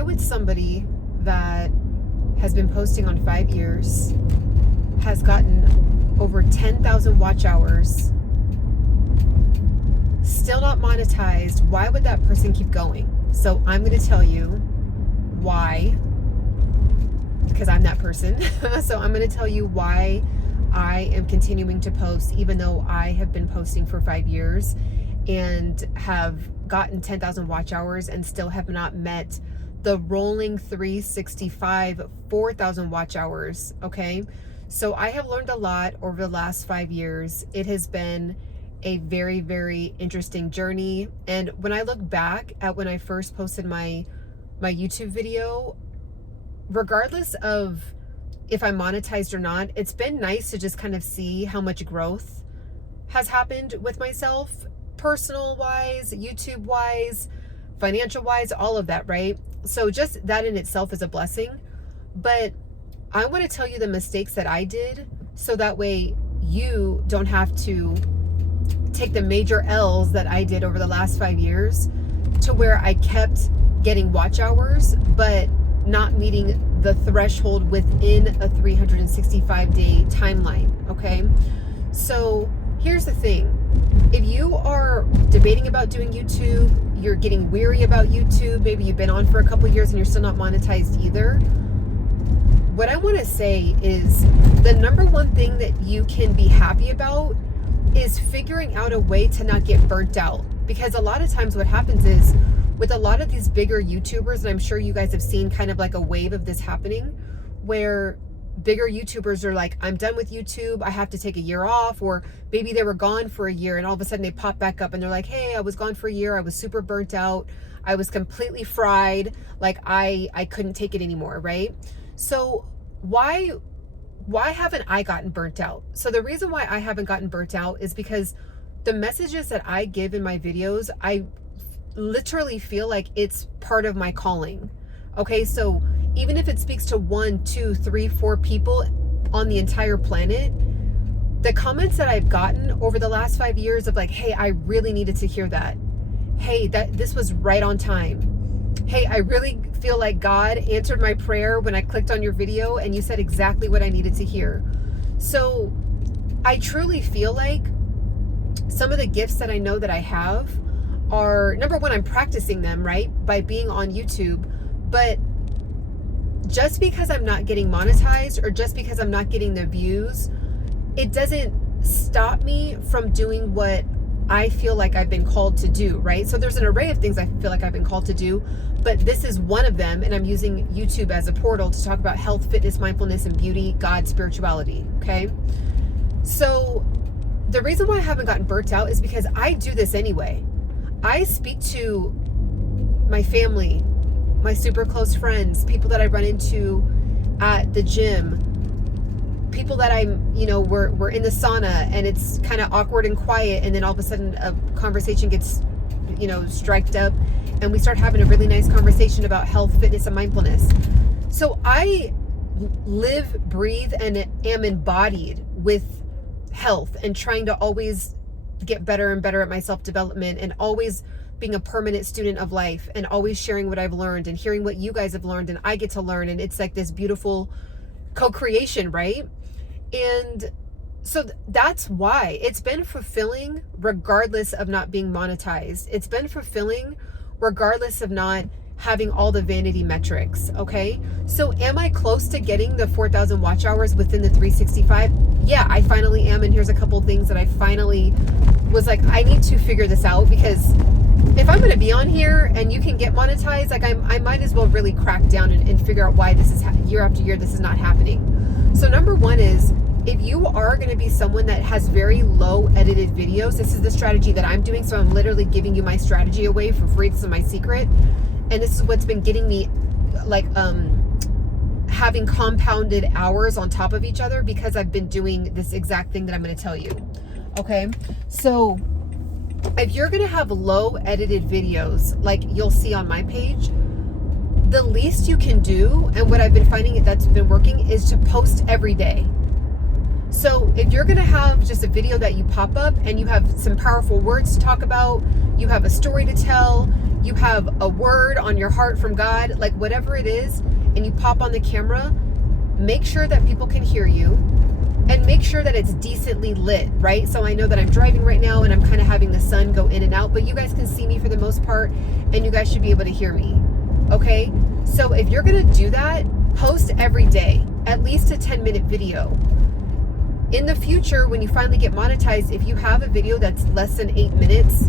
why would somebody that has been posting on 5 years, has gotten over 10,000 watch hours, still not monetized, why would that person keep going? So I'm going to tell you why, because I'm that person. So I'm going to tell you why I am continuing to post, even though I have been posting for 5 years and have gotten 10,000 watch hours and still have not met the rolling 365 4,000 watch hours. Okay, so I have learned a lot over the last 5 years. It has been a very, very interesting journey. And when I look back at when I first posted my YouTube video, regardless of if I'm monetized or not, it's been nice to just kind of see how much growth has happened with myself, personal wise, YouTube wise, financial wise, all of that, right? So just that in itself is a blessing. But I want to tell you the mistakes that I did, so that way you don't have to take the major L's that I did over the last 5 years, to where I kept getting watch hours, but not meeting the threshold within a 365-day timeline, okay? So here's the thing. If you are debating about doing YouTube, you're getting weary about YouTube, maybe you've been on for a couple of years and you're still not monetized either, what I want to say is the number one thing that you can be happy about is figuring out a way to not get burnt out. Because a lot of times what happens is, with a lot of these bigger YouTubers, and I'm sure you guys have seen kind of like a wave of this happening, where bigger YouTubers are like, I'm done with YouTube, I have to take a year off, or maybe they were gone for a year and all of a sudden they pop back up and they're like, hey, I was gone for a year, I was super burnt out, I was completely fried, like I couldn't take it anymore, right? So why haven't I gotten burnt out? So the reason why I haven't gotten burnt out is because the messages that I give in my videos, I literally feel like it's part of my calling. Okay, so even if it speaks to 1, 2, 3, 4 people on the entire planet, the comments that I've gotten over the last 5 years of like, hey, I really needed to hear that. Hey, this was right on time. Hey, I really feel like God answered my prayer when I clicked on your video and you said exactly what I needed to hear. So I truly feel like some of the gifts that I know that I have are, number one, I'm practicing them, right, by being on YouTube. But just because I'm not getting monetized, or just because I'm not getting the views, it doesn't stop me from doing what I feel like I've been called to do, right? So there's an array of things I feel like I've been called to do, but this is one of them, and I'm using YouTube as a portal to talk about health, fitness, mindfulness, and beauty, God, spirituality, okay? So the reason why I haven't gotten burnt out is because I do this anyway. I speak to my family, my super close friends, people that I run into at the gym, people that I'm, we're in the sauna and it's kind of awkward and quiet, and then all of a sudden a conversation gets, striked up and we start having a really nice conversation about health, fitness, and mindfulness. So I live, breathe, and am embodied with health and trying to always get better and better at my self-development, and always being a permanent student of life, and always sharing what I've learned and hearing what you guys have learned and I get to learn, and it's like this beautiful co-creation, right? And so that's why it's been fulfilling regardless of not being monetized. It's been fulfilling regardless of not having all the vanity metrics, okay? So am I close to getting the 4,000 watch hours within the 365? Yeah, I finally am, and here's a couple things that I finally was like, I need to figure this out, because if I'm going to be on here and you can get monetized, like I might as well really crack down and figure out why this is year after year this is not happening. So number one is, if you are going to be someone that has very low edited videos, this is the strategy that I'm doing. So I'm literally giving you my strategy away for free. This is my secret. And this is what's been getting me like having compounded hours on top of each other, because I've been doing this exact thing that I'm going to tell you. Okay. So if you're going to have low edited videos, like you'll see on my page, the least you can do, and what I've been finding that's been working, is to post every day. So if you're going to have just a video that you pop up and you have some powerful words to talk about, you have a story to tell, you have a word on your heart from God, like whatever it is, and you pop on the camera, make sure that people can hear you and make sure that it's decently lit, right? So I know that I'm driving right now and I'm kind of having the sun go in and out, but you guys can see me for the most part and you guys should be able to hear me, okay? So if you're gonna do that, post every day, at least a 10-minute video. In the future, when you finally get monetized, if you have a video that's less than 8 minutes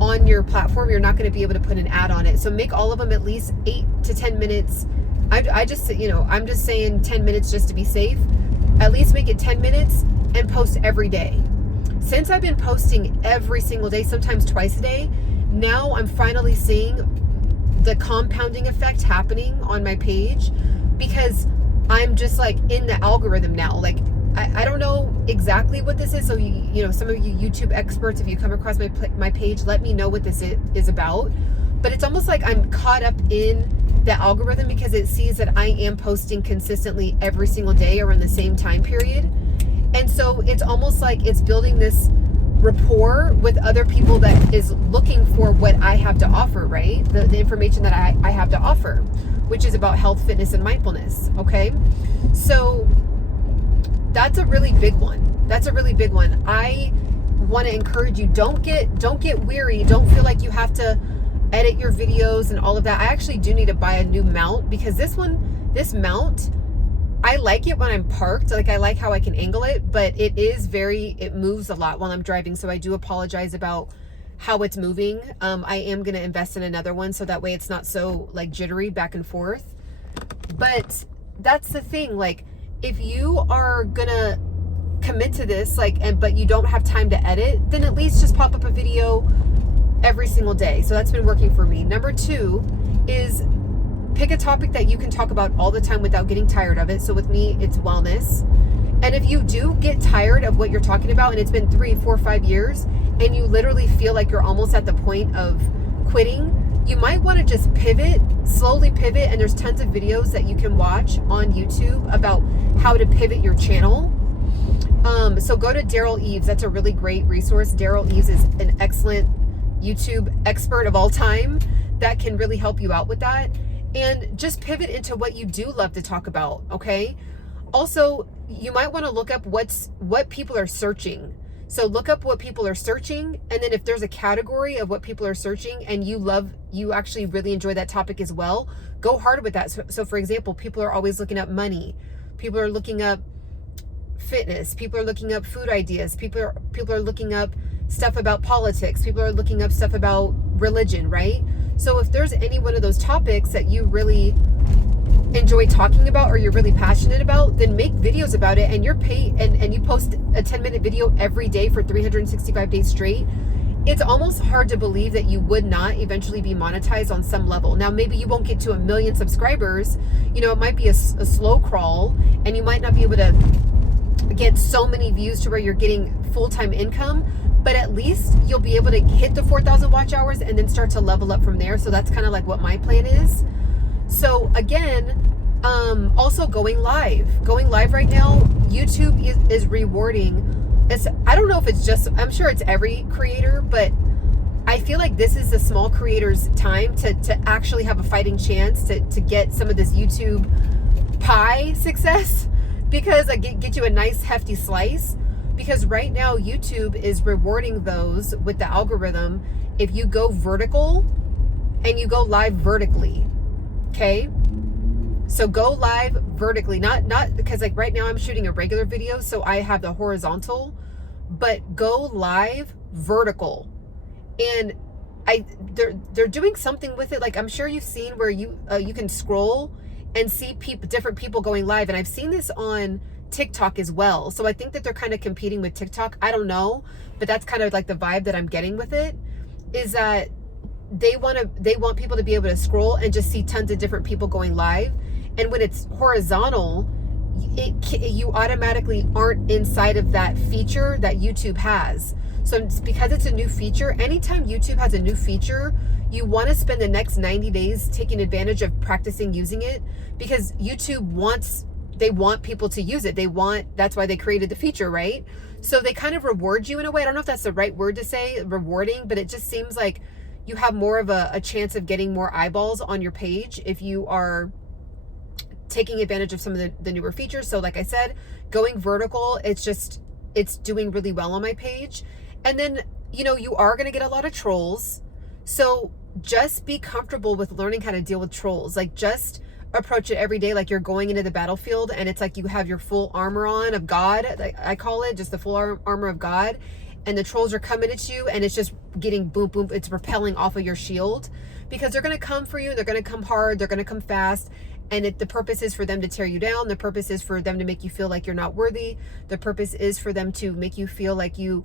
on your platform, you're not going to be able to put an ad on it. So make all of them at least 8 to 10 minutes. I just, I'm just saying 10 minutes just to be safe. At least make it 10 minutes and post every day. Since I've been posting every single day, sometimes twice a day, now I'm finally seeing the compounding effect happening on my page, because I'm just like in the algorithm now. Like, I don't know exactly what this is. So, some of you YouTube experts, if you come across my page, let me know what this is about. But it's almost like I'm caught up in the algorithm because it sees that I am posting consistently every single day or in the same time period. And so it's almost like it's building this rapport with other people that is looking for what I have to offer, right? The information that I have to offer, which is about health, fitness, and mindfulness, okay? So that's a really big one. That's a really big one. I want to encourage you, don't get weary. Don't feel like you have to edit your videos and all of that. I actually do need to buy a new mount, because this mount, I like it when I'm parked. Like, I like how I can angle it, but it moves a lot while I'm driving. So I do apologize about how it's moving. I am going to invest in another one, so that way it's not so like jittery back and forth. But that's the thing. Like, if you are gonna commit to this, but you don't have time to edit, then at least just pop up a video every single day. So that's been working for me. Number 2 is pick a topic that you can talk about all the time without getting tired of it. So with me, it's wellness. And if you do get tired of what you're talking about, and it's been 3, 4, 5 years, and you literally feel like you're almost at the point of quitting, you might want to just slowly pivot. And there's tons of videos that you can watch on YouTube about how to pivot your channel. So go to Daryl Eves. That's a really great resource. Daryl Eves is an excellent YouTube expert of all time that can really help you out with that. And just pivot into what you do love to talk about, okay? Also, you might want to look up what people are searching. So look up what people are searching, and then if there's a category of what people are searching and you actually really enjoy that topic as well, go hard with that. So for example, people are always looking up money. People are looking up fitness. People are looking up food ideas. People are looking up stuff about politics. People are looking up stuff about religion, right? So if there's any one of those topics that you really enjoy talking about or you're really passionate about, then make videos about it, and you're paid, and you post a 10-minute video every day for 365 days straight. It's almost hard to believe that you would not eventually be monetized on some level. Now, maybe you won't get to 1 million subscribers. It might be a slow crawl, and you might not be able to get so many views to where you're getting full-time income, but at least you'll be able to hit the 4,000 watch hours and then start to level up from there. So that's kind of like what my plan is. So again, also going live right now, YouTube is rewarding. I don't know if it's just, I'm sure it's every creator, but I feel like this is the small creator's time to actually have a fighting chance to get some of this YouTube pie success, because I get you a nice hefty slice. Because right now YouTube is rewarding those with the algorithm if you go vertical and you go live vertically. Okay, so go live vertically, not because like right now I'm shooting a regular video, so I have the horizontal, but go live vertical. And they're doing something with it. Like, I'm sure you've seen where you can scroll and see different people going live, and I've seen this on TikTok as well. So I think that they're kind of competing with TikTok. I don't know, but that's kind of like the vibe that I'm getting with it, is that they want people to be able to scroll and just see tons of different people going live. And when it's horizontal, you automatically aren't inside of that feature that YouTube has. So it's because it's a new feature. Anytime YouTube has a new feature, you want to spend the next 90 days taking advantage of practicing using it, because YouTube wants people to use it. That's why they created the feature, right? So they kind of reward you in a way. I don't know if that's the right word to say, rewarding, but it just seems like you have more of a chance of getting more eyeballs on your page if you are taking advantage of some of the newer features. So like I said, going vertical, it's doing really well on my page. And then, you know, you are going to get a lot of trolls. So just be comfortable with learning how to deal with trolls. Like, just approach it every day like you're going into the battlefield, and it's like you have your full armor on of God. Like I call it, just the full armor of God. And the trolls are coming at you, and it's just getting boom, boom. It's repelling off of your shield, because they're going to come for you. They're going to come hard. They're going to come fast. And the purpose is for them to tear you down. The purpose is for them to make you feel like you're not worthy. The purpose is for them to make you feel like you,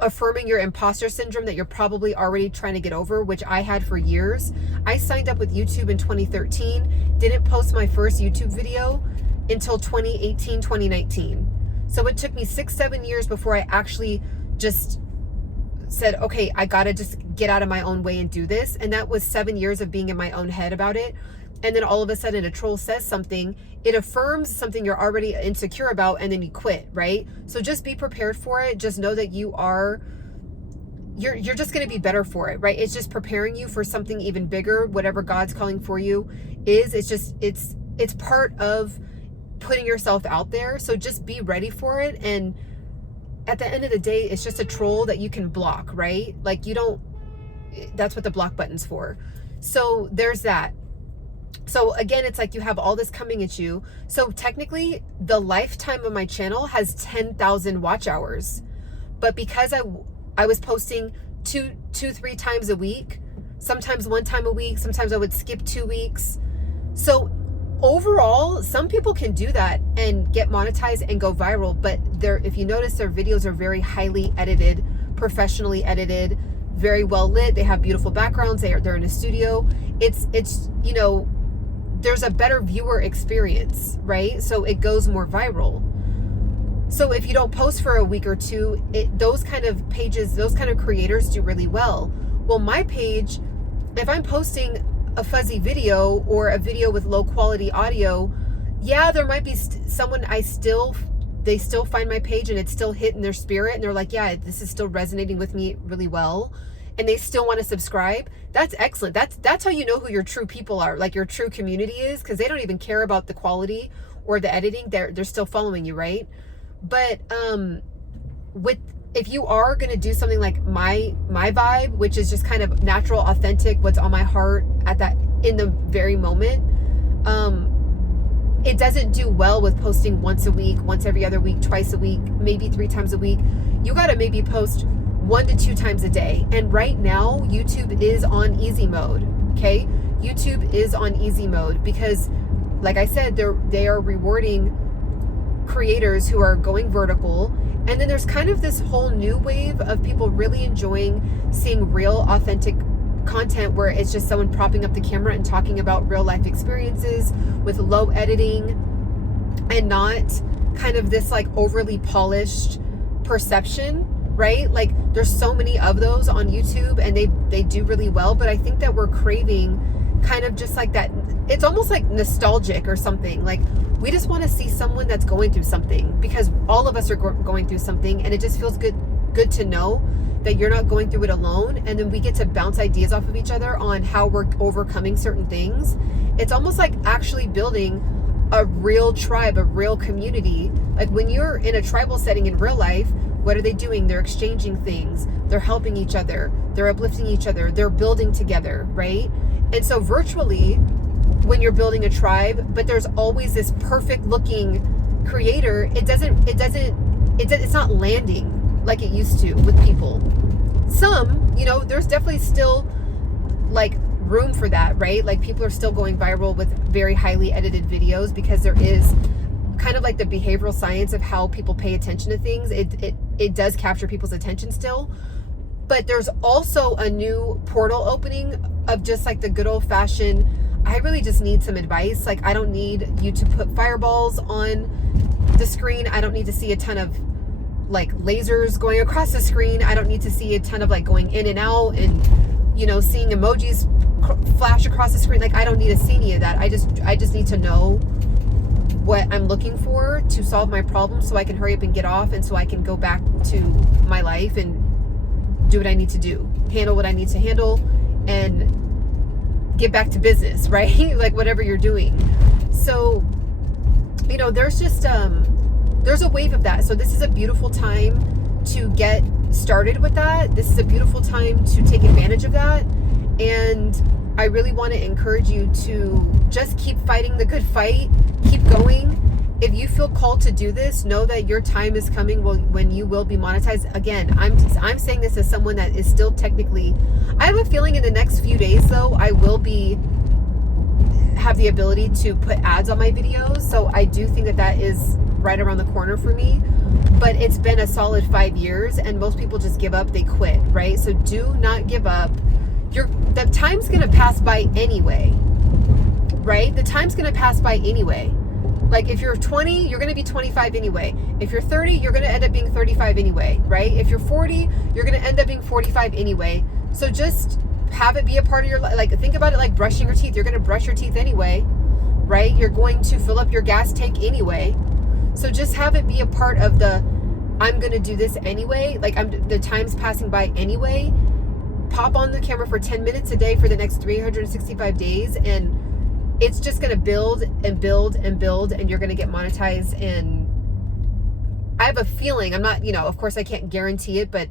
affirming your imposter syndrome that you're probably already trying to get over, which I had for years. I signed up with YouTube in 2013, didn't post my first YouTube video until 2018, 2019. So it took me 6-7 years before I actually just said, okay, I gotta just get out of my own way and do this. And that was 7 years of being in my own head about it. And then all of a sudden a troll says something, it affirms something you're already insecure about, and then you quit, right? So just be prepared for it. Just know that you're just going to be better for it, right? It's just preparing you for something even bigger, whatever God's calling for you is. It's part of putting yourself out there. So just be ready for it. And at the end of the day, it's just a troll that you can block, right? Like that's what the block button's for. So there's that. So again, it's like you have all this coming at you. So technically the lifetime of my channel has 10,000 watch hours, but because I was posting two, 3 times a week, sometimes 1 time a week, sometimes I would skip 2 weeks. So overall, some people can do that and get monetized and go viral, but if you notice, their videos are very highly edited, professionally edited, very well lit. They have beautiful backgrounds. They're in a studio. It's, you know, there's a better viewer experience, right? So it goes more viral. So if you don't post for a week or two, those kind of pages, those kind of creators do really well. Well, my page, if I'm posting a fuzzy video or a video with low quality audio, yeah, there might be someone they still find my page and it's still hitting their spirit, and they're like, yeah, this is still resonating with me really well, and they still want to subscribe. That's excellent. That's how you know who your true people are, like your true community is, because they don't even care about the quality or the editing. They're still following you, right? But if you are going to do something like my vibe, which is just kind of natural, authentic, what's on my heart in the very moment, it doesn't do well with posting once a week, once every other week, twice a week, maybe 3 times a week. You got to maybe post 1 to 2 times a day. And right now, YouTube is on easy mode, okay? YouTube is on easy mode because, like I said, they are rewarding creators who are going vertical. And then there's kind of this whole new wave of people really enjoying seeing real, authentic content where it's just someone propping up the camera and talking about real life experiences with low editing and not kind of this like overly polished perception, right? Like there's so many of those on YouTube and they do really well, but I think that we're craving kind of just like that. It's almost like nostalgic or something. Like we just want to see someone that's going through something, because all of us are going through something, and it just feels good to know that you're not going through it alone. And then we get to bounce ideas off of each other on how we're overcoming certain things. It's almost like actually building a real tribe, a real community. Like when you're in a tribal setting in real life, what are they doing? They're exchanging things. They're helping each other. They're uplifting each other. They're building together, right? And so virtually, when you're building a tribe, but there's always this perfect looking creator, it's not landing like it used to with people. Some, there's definitely still like room for that, right? Like people are still going viral with very highly edited videos because there is kind of like the behavioral science of how people pay attention to things. It does capture people's attention still. But there's also a new portal opening of just like the good old fashioned, I really just need some advice. Like I don't need you to put fireballs on the screen. I don't need to see a ton of like lasers going across the screen. I don't need to see a ton of like going in and out and, seeing emojis flash across the screen. Like I don't need to see any of that. I just need to know what I'm looking for to solve my problem so I can hurry up and get off, and so I can go back to my life and do what I need to do, handle what I need to handle, and get back to business, right? Like whatever you're doing. So, you know, there's just, there's a wave of that. So this is a beautiful time to get started with that. This is a beautiful time to take advantage of that. And I really want to encourage you to just keep fighting the good fight, keep going. If you feel called to do this, know that your time is coming when you will be monetized. Again, I'm saying this as someone that is still technically, I have a feeling in the next few days though, I will have the ability to put ads on my videos. So I do think that that is right around the corner for me, but it's been a solid 5 years and most people just give up, they quit, right? So do not give up. The time's gonna pass by anyway, right? The time's gonna pass by anyway. Like if you're 20, you're gonna be 25 anyway. If you're 30, you're gonna end up being 35 anyway, right? If you're 40, you're gonna end up being 45 anyway. So just have it be a part of your life. Like think about it like brushing your teeth. You're gonna brush your teeth anyway, right? You're going to fill up your gas tank anyway. So just have it be a part of I'm gonna do this anyway. Like the time's passing by anyway. Pop on the camera for 10 minutes a day for the next 365 days and it's just going to build and build and build and you're going to get monetized. And I have a feeling, I'm not, you know, of course I can't guarantee it, but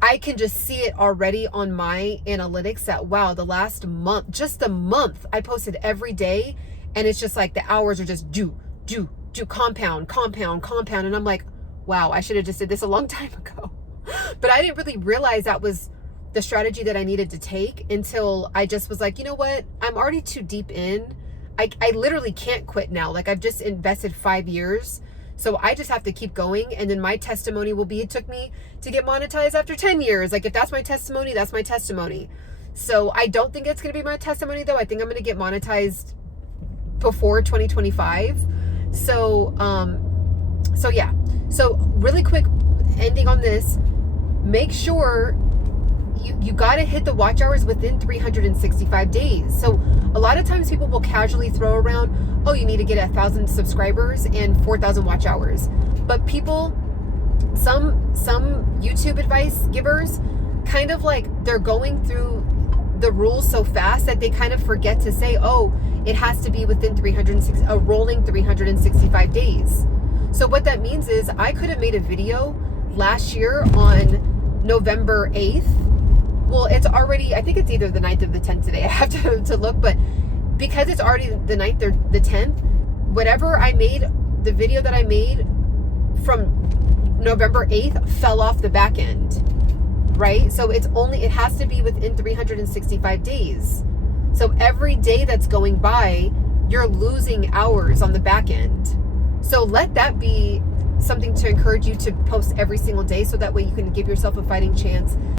I can just see it already on my analytics that, wow, the last month, just a month, I posted every day and it's just like the hours are just do, compound. And I'm like, wow, I should have just did this a long time ago. But I didn't really realize that was the strategy that I needed to take until I just was like, you know what? I'm already too deep in. I literally can't quit now. Like I've just invested 5 years. So I just have to keep going. And then my testimony will be, it took me to get monetized after 10 years. Like if that's my testimony, that's my testimony. So I don't think it's going to be my testimony though. I think I'm going to get monetized before 2025. So yeah. So really quick ending on this, make sure you got to hit the watch hours within 365 days. So a lot of times people will casually throw around, oh, you need to get 1,000 subscribers and 4,000 watch hours. But people, some YouTube advice givers kind of like they're going through the rules so fast that they kind of forget to say, oh, it has to be within a rolling 365 days. So what that means is I could have made a video last year on November 8th. Well, it's already, I think it's either the 9th or the 10th today. I have to look, but because it's already the 9th or the 10th, whatever I made, the video that I made from November 8th fell off the back end, right? So it has to be within 365 days. So every day that's going by, you're losing hours on the back end. So let that be something to encourage you to post every single day so that way you can give yourself a fighting chance